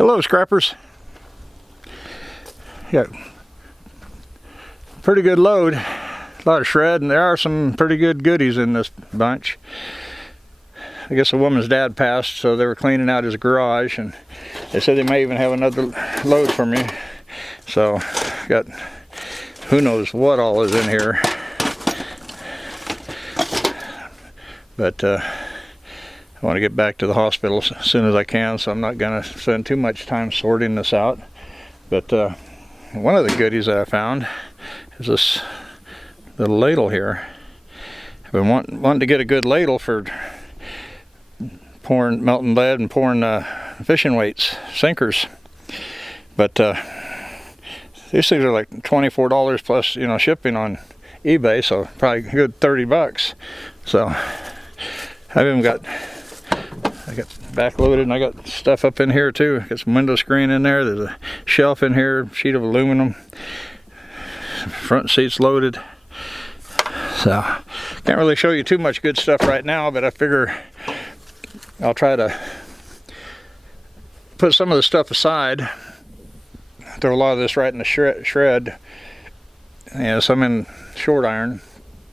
Hello, scrappers. Got pretty good load, a lot of shred, and there are some pretty good goodies in this bunch. I guess a woman's dad passed, so they were cleaning out his garage, and they said they may even have another load for me. So got who knows what all is in here, but I want to get back to the hospital as soon as I can, so I'm not going to spend too much time sorting this out. But one of the goodies that I found is this little ladle here. I've been wanting to get a good ladle for pouring melting lead and pouring fishing weights, sinkers. But these things are like $24 plus, shipping on eBay, so probably a good 30 bucks. So I've even got backloaded, and I got stuff up in here too. Got some window screen in there. There's a shelf in here, sheet of aluminum. Front seat's loaded. So can't really show you too much good stuff right now, but I figure I'll try to put some of the stuff aside. Throw a lot of this right in the shred. And some in short iron.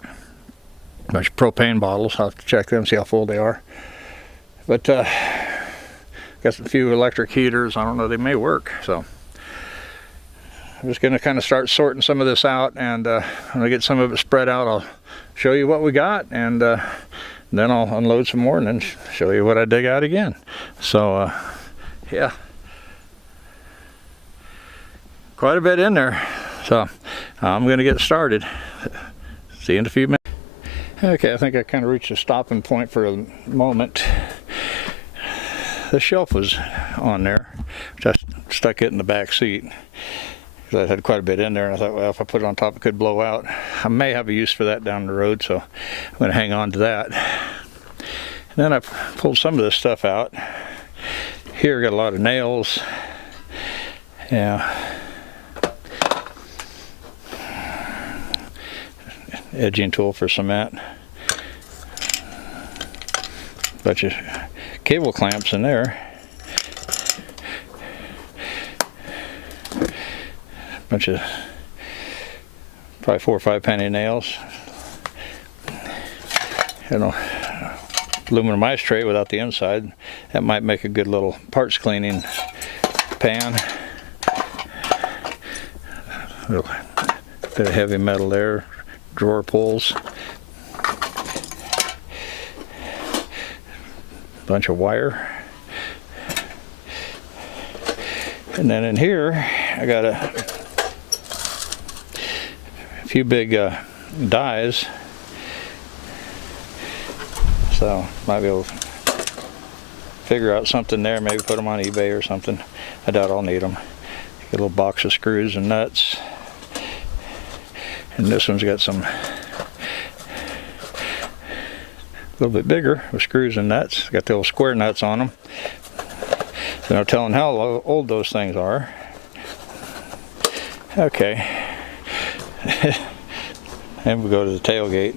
A bunch of propane bottles. I'll have to check them, see how full they are. But got a few electric heaters. I don't know, they may work. So I'm just going to kind of start sorting some of this out, and when I get some of it spread out, I'll show you what we got, and then I'll unload some more and then show you what I dig out again. So yeah, quite a bit in there. So I'm going to get started. See you in a few minutes. Okay, I think I kind of reached a stopping point for a moment. The shelf was on there, just stuck it in the back seat because I had quite a bit in there, and I thought, well, if I put it on top, it could blow out. I may have a use for that down the road, so I'm going to hang on to that. And then I pulled some of this stuff out. Here, got a lot of nails. Yeah. Edging tool for cement. Bunch of cable clamps in there. Bunch of probably 4 or 5 penny nails. Aluminum ice tray without the inside. That might make a good little parts cleaning pan. A little bit of heavy metal there. Drawer pulls. Bunch of wire. And then in here I got a few big dies, so might be able to figure out something there, maybe put them on eBay or something. I doubt I'll need them. Get a little box of screws and nuts, and this one's got some a little bit bigger with screws and nuts. Got the little square nuts on them. So no telling how old those things are. Okay. And we go to the tailgate.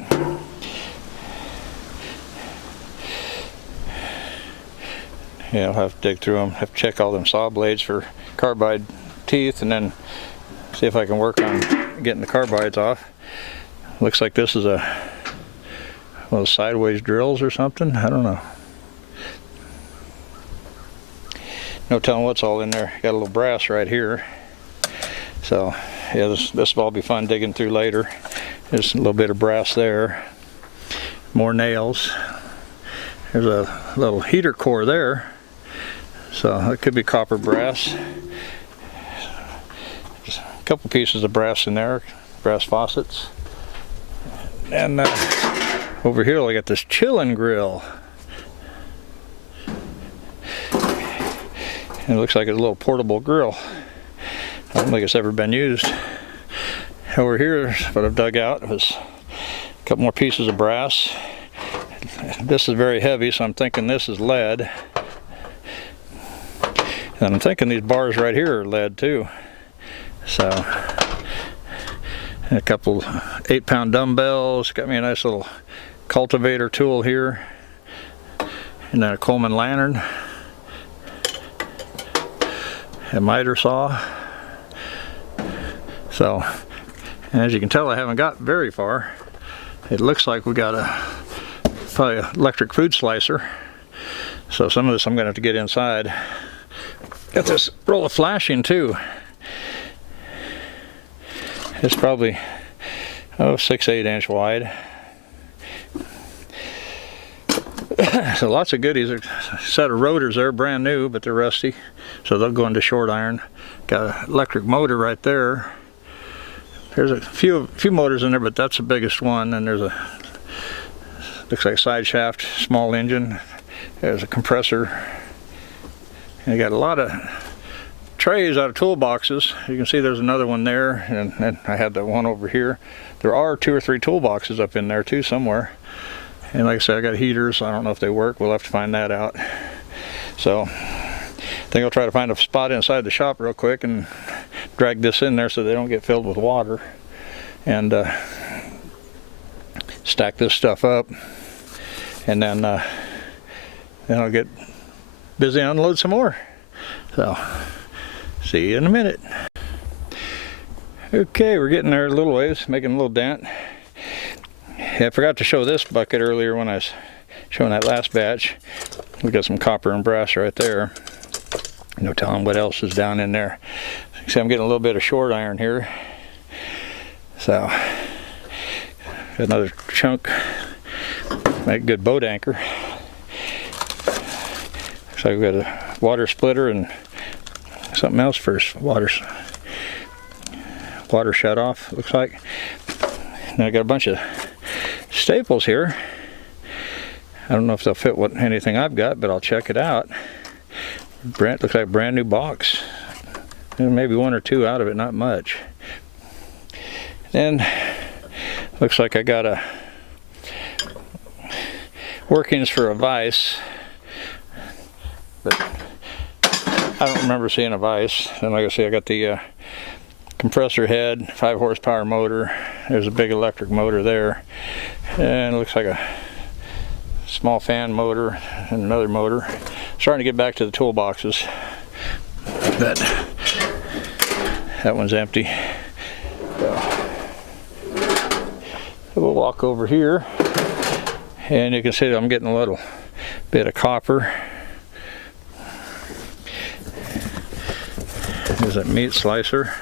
Yeah, I'll have to dig through them. Have to check all them saw blades for carbide teeth, and then see if I can work on getting the carbides off. Looks like this is one of those sideways drills or something. I don't know. No telling what's all in there. Got a little brass right here. So yeah, this will all be fun digging through later. There's a little bit of brass there. More nails. There's a little heater core there. So that could be copper brass. Just a couple pieces of brass in there. Brass faucets. And over here I got this chillin' grill. And it looks like it's a little portable grill. I don't think it's ever been used. Over here, what I've dug out was a couple more pieces of brass. This is very heavy, so I'm thinking this is lead. And I'm thinking these bars right here are lead too. So, and a couple 8-pound dumbbells. Got me a nice little cultivator tool here. And then a Coleman lantern. a miter saw. So, and as you can tell, I haven't got very far. It looks like we got probably an electric food slicer. So some of this I'm going to have to get inside. Got this roll of flashing too. It's probably 6-8 inch wide. So lots of goodies. A set of rotors there, brand new, but they're rusty, so they'll go into short iron. Got an electric motor right there. There's a few motors in there, but that's the biggest one. And there's looks like a side shaft, small engine. There's a compressor. And you got a lot of trays out of toolboxes. You can see there's another one there, and I had that one over here. There are 2 or 3 toolboxes up in there too somewhere. And like I said, I got heaters. I don't know if they work. We'll have to find that out. So I think I'll try to find a spot inside the shop real quick and drag this in there so they don't get filled with water, and stack this stuff up, and then I'll get busy and unload some more. So see you in a minute. Okay, we're getting there a little ways, making a little dent. Yeah, I forgot to show this bucket earlier when I was showing that last batch. We got some copper and brass right there. No telling what else is down in there. See, I'm getting a little bit of short iron here. So, got another chunk. Make a good boat anchor. Looks like we've got a water splitter and something else for water shut off, looks like. Now I got a bunch of staples here. I don't know if they'll fit anything I've got, but I'll check it out. Looks like a brand new box. And maybe 1 or 2 out of it, not much. Then looks like I got a workings for a vise, but I don't remember seeing a vise. And like I say, I got the compressor head, 5 horsepower motor. There's a big electric motor there, and it looks like a small fan motor and another motor. Starting to get back to the toolboxes, but that one's empty. So we'll walk over here, and you can see that I'm getting a little bit of copper. There's that meat slicer.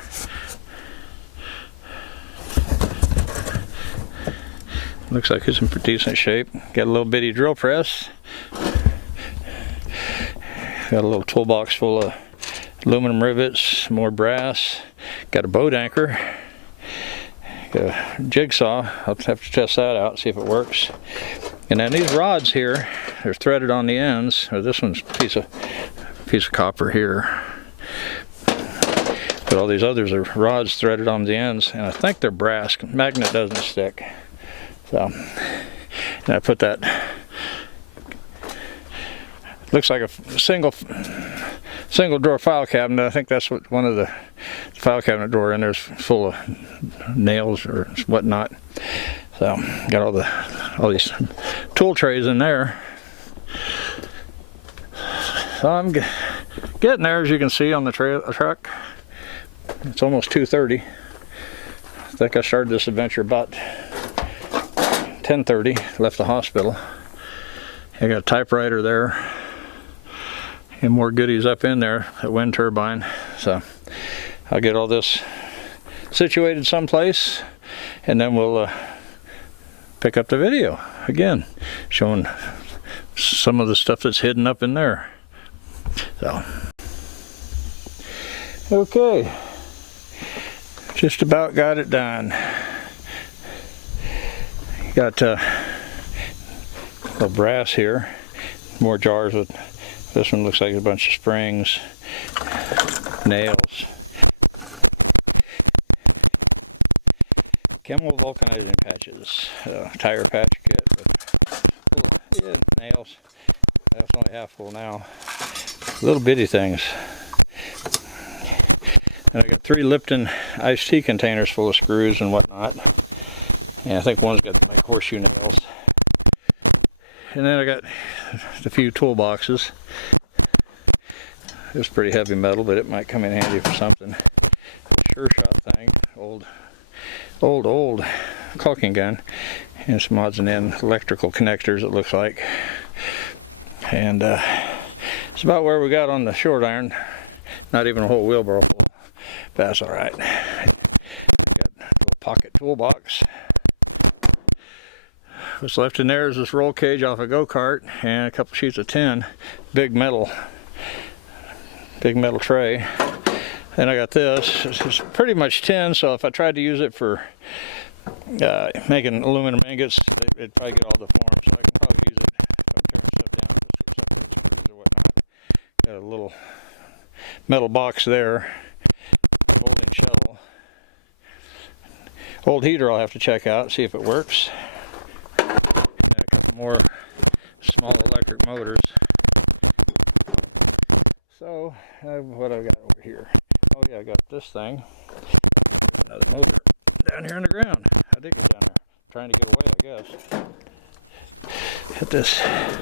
Looks like it's in pretty decent shape. Got a little bitty drill press. Got a little toolbox full of aluminum rivets, more brass. Got a boat anchor. Got a jigsaw. I'll have to test that out, see if it works. And then these rods here, they're threaded on the ends. Or this one's a piece of copper here. But all these others are rods threaded on the ends, and I think they're brass. Magnet doesn't stick. So, and I put that, looks like a single drawer file cabinet. I think that's what one of the file cabinet drawer in there is full of nails or whatnot. So got all these tool trays in there. So I'm getting there, as you can see on the truck. It's almost 2:30. I think I started this adventure about 10:30, left the hospital. I got a typewriter there and more goodies up in there, a wind turbine. So I'll get all this situated someplace, and then we'll pick up the video again, showing some of the stuff that's hidden up in there. So, okay, just about got it done. Got little brass here, more jars with, this one looks like a bunch of springs, nails, chemical vulcanizing patches, tire patch kit, but yeah, nails. That's only half full now. Little bitty things. And I got 3 Lipton iced tea containers full of screws and whatnot. And I think one's got like horseshoe nails. And then I got a few toolboxes. It's pretty heavy metal, but it might come in handy for something. Sure shot thing, old caulking gun, and some odds and ends electrical connectors, it looks like. And it's about where we got on the short iron. Not even a whole wheelbarrow full. But that's all right. Got a little pocket toolbox. What's left in there is this roll cage off a go-kart and a couple sheets of tin. Big metal tray. Then I got this. It's pretty much tin, so if I tried to use it for making aluminum ingots, it'd probably get all deformed. So I can probably use it if I'm tearing stuff down, just to separate screws or whatnot. Got a little metal box there. Folding shovel. Old heater I'll have to check out, see if it works. And a couple more small electric motors. So, what I got over here? Oh yeah, I got this thing. Another motor down here on the ground. I did get down there, trying to get away, I guess. Got this a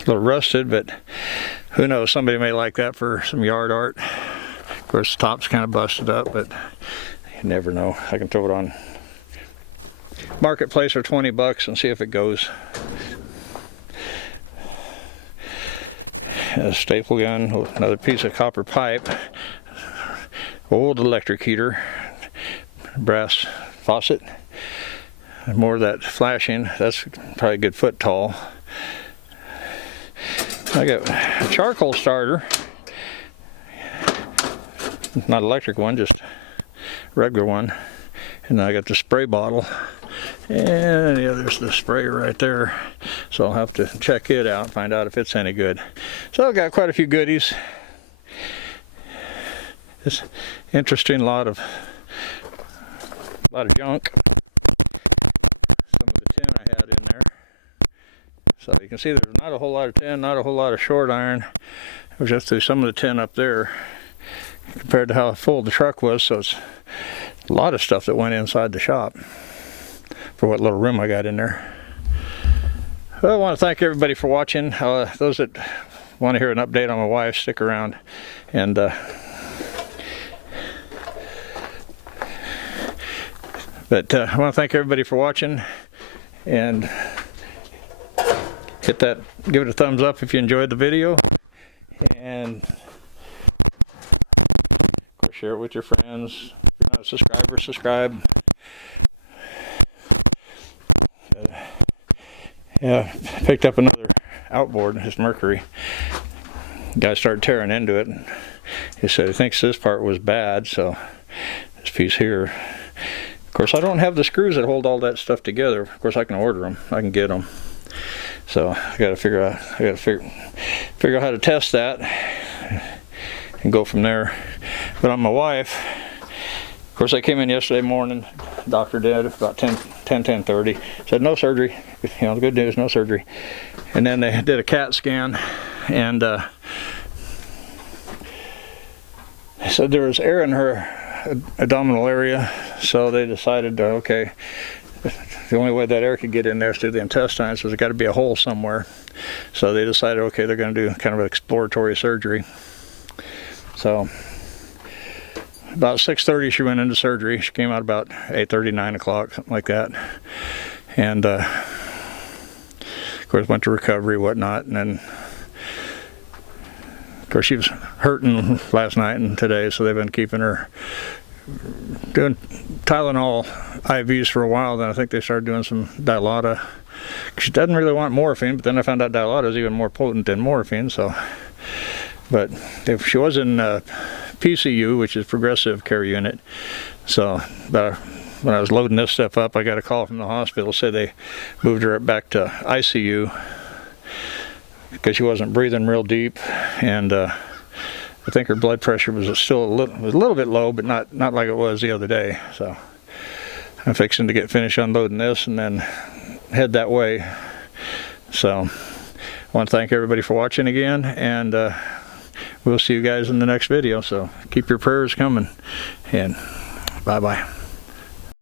little rusted, but who knows? Somebody may like that for some yard art. Of course, the top's kind of busted up, but you never know. I can throw it on Marketplace for 20 bucks and see if it goes. A staple gun, another piece of copper pipe, old electric heater, brass faucet, and more of that flashing. That's probably a good foot tall. I got a charcoal starter, not electric one, just regular one. And I got the spray bottle, and yeah, there's the sprayer right there. So I'll have to check it out, find out if it's any good. So I've got quite a few goodies. It's interesting, a lot of junk. Some of the tin I had in there. So you can see there's not a whole lot of tin, not a whole lot of short iron. I was just through some of the tin up there compared to how full the truck was. So it's a lot of stuff that went inside the shop for what little room I got in there. Well, I want to thank everybody for watching. Those that want to hear an update on my wife, stick around. And but I want to thank everybody for watching, and give it a thumbs up if you enjoyed the video, and of course share it with your friends. If you're not a subscriber, subscribe. Yeah, picked up another outboard, his Mercury. Guy started tearing into it, and he said he thinks this part was bad, so this piece here. Of course, I don't have the screws that hold all that stuff together. Of course, I can order them. I can get them. So I got to figure out how to test that and go from there. But on my wife, of course, I came in yesterday morning. Doctor did about 10:30. Said no surgery. You know, the good news, no surgery. And then they did a CAT scan, and said there was air in her abdominal area. So they decided, okay, the only way that air could get in there is through the intestines, so there's got to be a hole somewhere. So they decided, okay, they're going to do kind of an exploratory surgery. So about 6:30 she went into surgery. She came out about 8:30, 9 o'clock, something like that. And of course went to recovery, whatnot. And then of course she was hurting last night and today, so they've been keeping her doing Tylenol IVs for a while. Then I think they started doing some Dilaudid. She doesn't really want morphine, but then I found out Dilaudid is even more potent than morphine. So, but if she was in PCU, which is Progressive Care Unit, so when I was loading this stuff up, I got a call from the hospital, said they moved her back to ICU because she wasn't breathing real deep, and I think her blood pressure was still a little bit low, but not like it was the other day. So I'm fixing to get finished unloading this and then head that way. So I want to thank everybody for watching again, and we'll see you guys in the next video. So keep your prayers coming, and bye-bye.